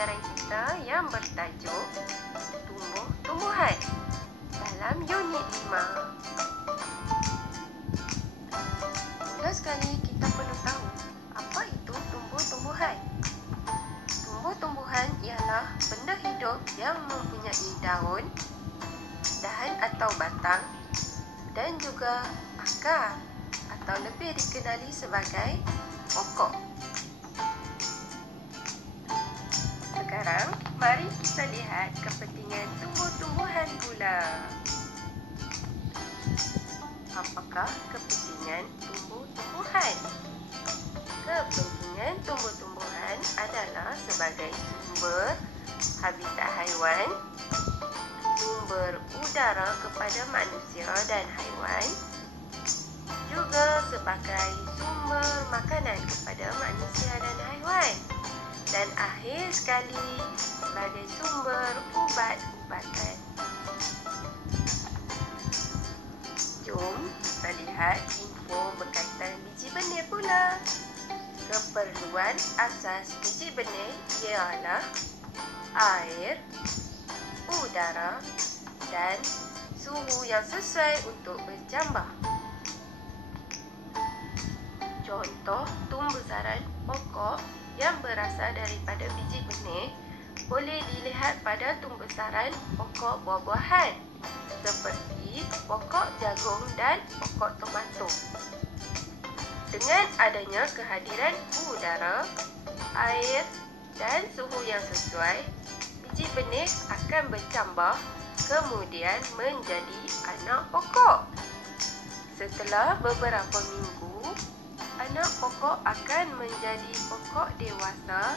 pelajaran kita yang bertajuk Tumbuh-tumbuhan dalam unit 5. Mula sekali kita perlu tahu apa itu tumbuh-tumbuhan. Tumbuh-tumbuhan ialah benda hidup yang mempunyai daun atau batang dan juga akar atau lebih dikenali sebagai pokok. Sekarang, mari kita lihat kepentingan tumbuh-tumbuhan pula. Apakah kepentingan tumbuh-tumbuhan? Kepentingan tumbuh-tumbuhan adalah sebagai sumber habitat haiwan, sumber udara kepada manusia dan haiwan, juga sebagai sumber makanan kepada manusia dan haiwan, dan akhir sekali sebagai sumber ubat-ubatan. Jom kita lihat info berkaitan biji benih pula. Keperluan asas biji benih ialah air, udara dan suhu yang sesuai untuk berjambah. Contoh tumbuhan pokok yang berasal daripada biji benih boleh dilihat pada tumbuhan pokok buah-buahan seperti pokok jagung dan pokok tomato. Dengan adanya kehadiran udara, air dan suhu yang sesuai, biji benih akan bercambah kemudian menjadi anak pokok. Setelah beberapa minggu, anak pokok akan menjadi pokok dewasa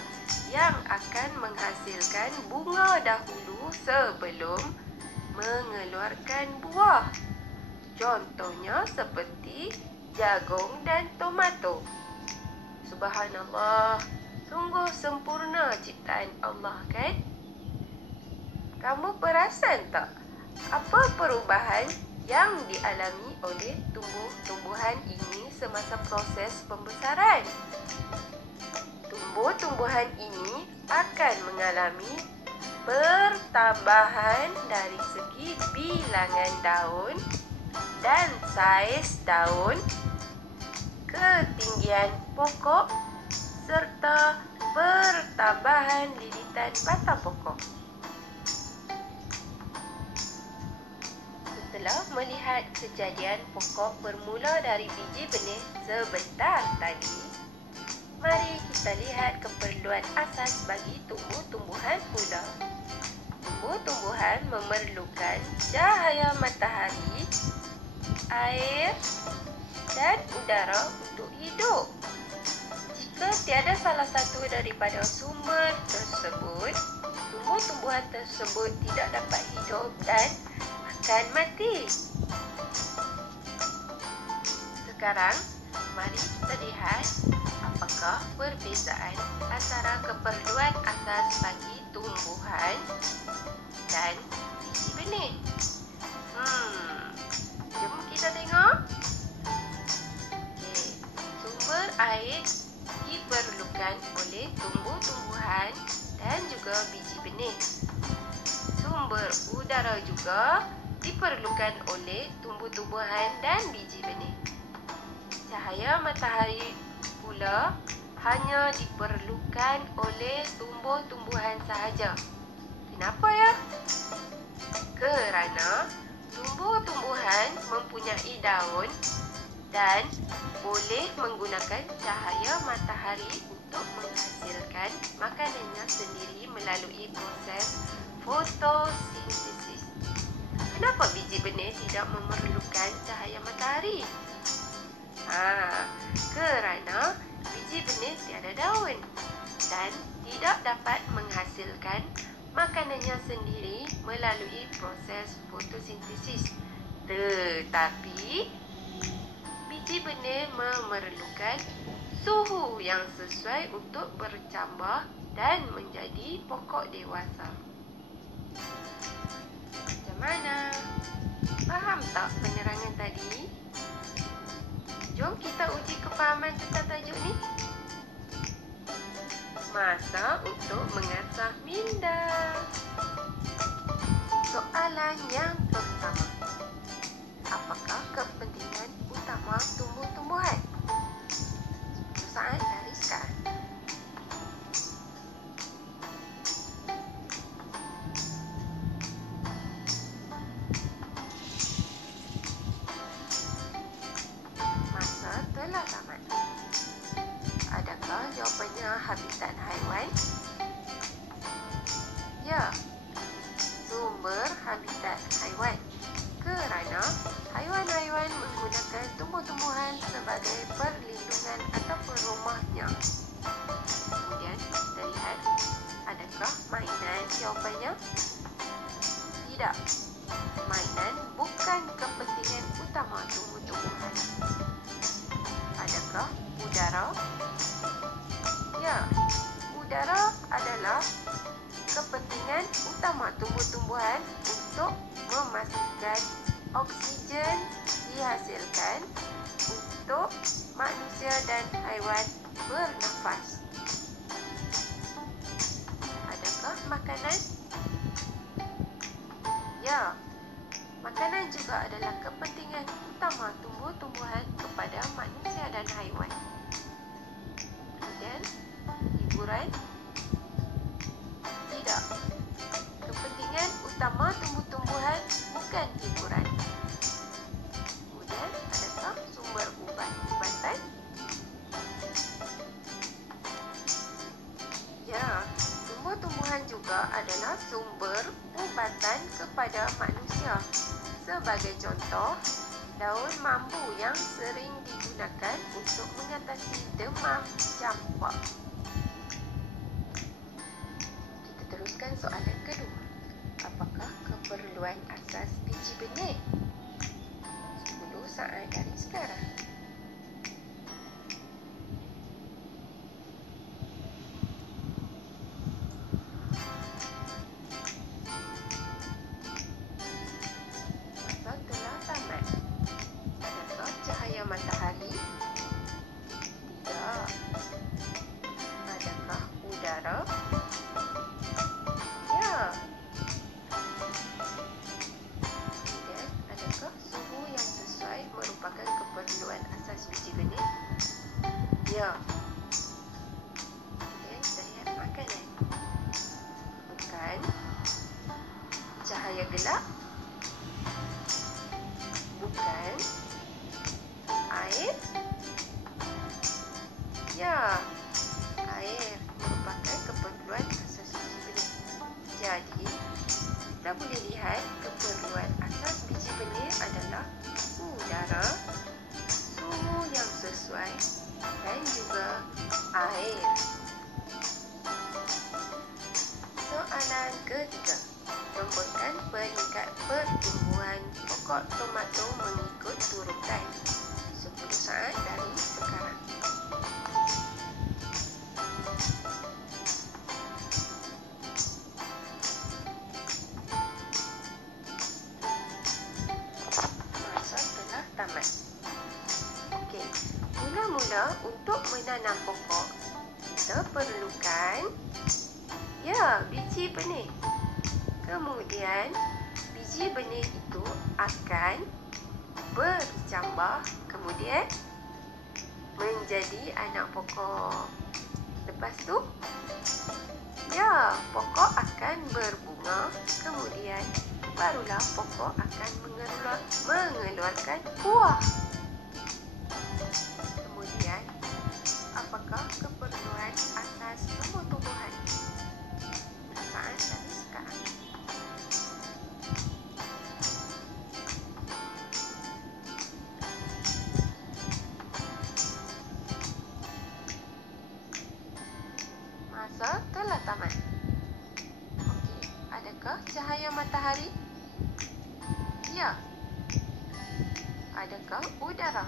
yang akan menghasilkan bunga dahulu sebelum mengeluarkan buah. Contohnya seperti jagung dan tomato. Subhanallah, sungguh sempurna ciptaan Allah, kan? Kamu perasan tak apa perubahan yang dialami oleh tumbuh-tumbuhan ini semasa proses pembesaran? Tumbuh-tumbuhan ini akan mengalami pertambahan dari segi bilangan daun dan saiz daun, ketinggian pokok serta pertambahan lilitan batang pokok. Setelah melihat kejadian pokok bermula dari biji benih sebentar tadi, mari kita lihat keperluan asas bagi tumbuh-tumbuhan pula. Tumbuh-tumbuhan memerlukan cahaya matahari, air dan udara untuk hidup. Jika tiada salah satu daripada sumber tersebut, tumbuh-tumbuhan tersebut tidak dapat hidup dan akan mati. Sekarang, mari kita lihat apakah perbezaan antara keperluan asas bagi tumbuhan dan biji benih. Jom kita tengok. Okey, sumber air diperlukan oleh tumbuh-tumbuhan dan juga biji benih. Sumber udara juga diperlukan oleh tumbuh-tumbuhan dan biji benih. Cahaya matahari pula hanya diperlukan oleh tumbuh-tumbuhan sahaja. Kenapa ya? Kerana tumbuh-tumbuhan mempunyai daun dan boleh menggunakan cahaya matahari untuk menghasilkan makanannya sendiri melalui proses fotosintesis. Kenapa biji benih tidak memerlukan cahaya matahari? Kerana biji benih tiada daun dan tidak dapat menghasilkan makanannya sendiri melalui proses fotosintesis. Tetapi biji benih memerlukan suhu yang sesuai untuk bercambah dan menjadi pokok dewasa. Macam mana? Faham tak penerangan tadi? Jom kita uji kefahaman tentang tajuk ni. Masa untuk mengasah minda. Soalan yang pertama. Apakah kepentingan utama tumbuh-tumbuhan? Saat dari sekarang. Masa telah tamat. Adakah jawapannya habitat haiwan? Ya, sumber habitat haiwan. Kerana haiwan-haiwan menggunakan tumbuh-tumbuhan sebagai perlindungan ataupun rumahnya. Kemudian kita lihat, adakah mainan? Jawapannya tidak. Mainan bukan kepentingan utama tumbuh-tumbuhan. Adakah udara? Ya, udara adalah kepentingan utama tumbuh-tumbuhan untuk memastikan oksigen dihasilkan untuk manusia dan haiwan bernafas. Adakah makanan? Ya, makanan juga adalah kepentingan utama tumbuh-tumbuhan kepada manusia dan haiwan. Kemudian, hiburan? Tidak. Kepentingan utama tumbuh-tumbuhan bukan hiburan. Kemudian, adakah sumber ubat-ubatan? Ya, tumbuh-tumbuhan juga adalah sumber ubatan kepada manusia. Sebagai contoh, daun mambu yang sering digunakan untuk mengatasi demam campak. Kita teruskan soalan kedua. Apakah keperluan asas biji benih? 10 saat dari sekarang. Masa telah tamat. Adakah cahaya matahari? Tidak. Adakah udara? Ya. Kemudian, adakah suhu yang sesuai merupakan keperluan asas biji benih? Ya. Kemudian, kita lihat makanan. Bukan. Cahaya gelap? Bukan. Air? Ya. Air merupakan keperluan asas biji benih. Jadi, kita boleh lihat keperluan asas biji benih adalah udara, suhu yang sesuai dan juga air. Soalan ketiga. Nomborkan peringkat pertumbuhan pokok tomato mengikut turutan. 10 saat dari sekarang. Masa telah tamat. Okey, mula-mula untuk menanam pokok, kita perlukan biji benih. Kemudian, biji benih itu akan bercambah, kemudian menjadi anak pokok. Lepas tu, pokok akan berbunga, kemudian barulah pokok akan mengeluarkan buah. Kemudian, apakah keperluan asas tumbuh-tumbuhan? Saat dari sekarang. Masa telah tamat. Okey, adakah cahaya matahari? Ya. Adakah udara?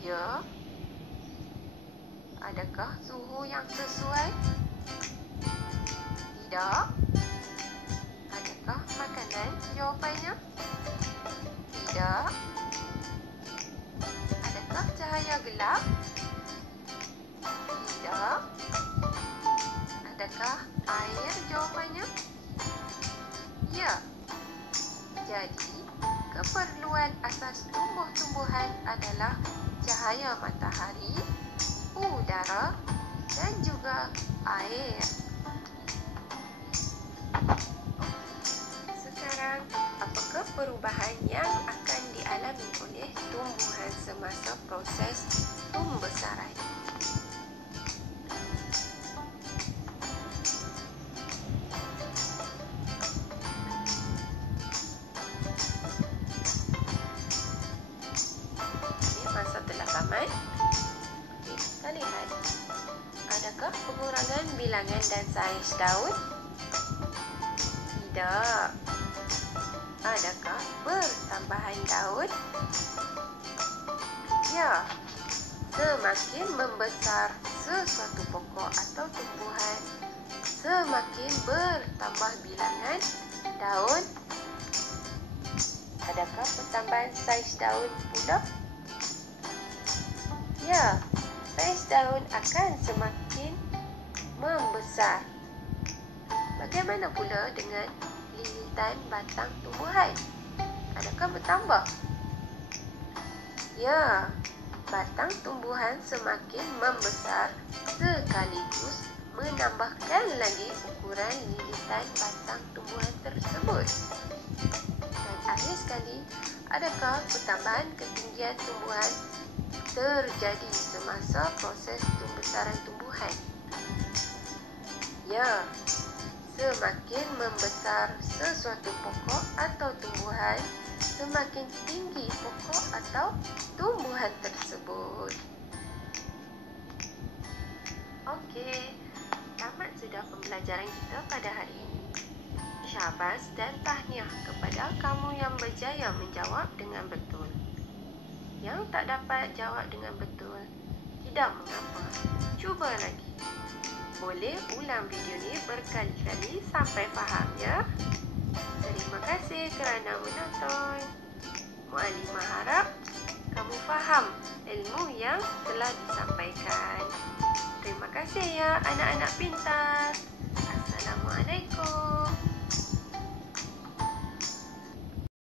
Ya. Adakah suhu yang sesuai? Tidak. Adakah makanan? Jawapannya tidak. Adakah cahaya gelap? Tidak. keperluan asas tumbuh-tumbuhan adalah cahaya matahari, udara dan juga air. Sekarang, apakah perubahan yang akan dialami oleh tumbuhan semasa proses pembesaran? Masa telah tamat. Kita lihat. Adakah pengurangan bilangan dan saiz daun? Tidak. Adakah pertambahan daun? Ya. Semakin membesar sesuatu pokok atau tumbuhan, semakin bertambah bilangan daun. Adakah pertambahan saiz daun pula? Ya, saiz daun akan semakin membesar. Bagaimana pula dengan lilitan batang tumbuhan? Adakah bertambah? Ya, batang tumbuhan semakin membesar sekaligus menambahkan lagi ukuran lilitan batang tumbuhan tersebut. Dan akhir sekali, adakah pertambahan ketinggian tumbuhan terjadi semasa proses pembesaran tumbuhan? Ya, semakin membesar sesuatu pokok atau tumbuhan, semakin tinggi pokok atau tumbuhan tersebut. Okey, tamat sudah pembelajaran kita pada hari ini. Syabas dan tahniah kepada kamu yang berjaya menjawab dengan betul. Yang tak dapat jawab dengan betul, tidak mengapa. Cuba lagi. Boleh ulang video ni berkali-kali sampai faham ya. Terima kasih kerana menonton. Muallimah harap kamu faham ilmu yang telah disampaikan. Terima kasih ya anak-anak pintar. Assalamualaikum.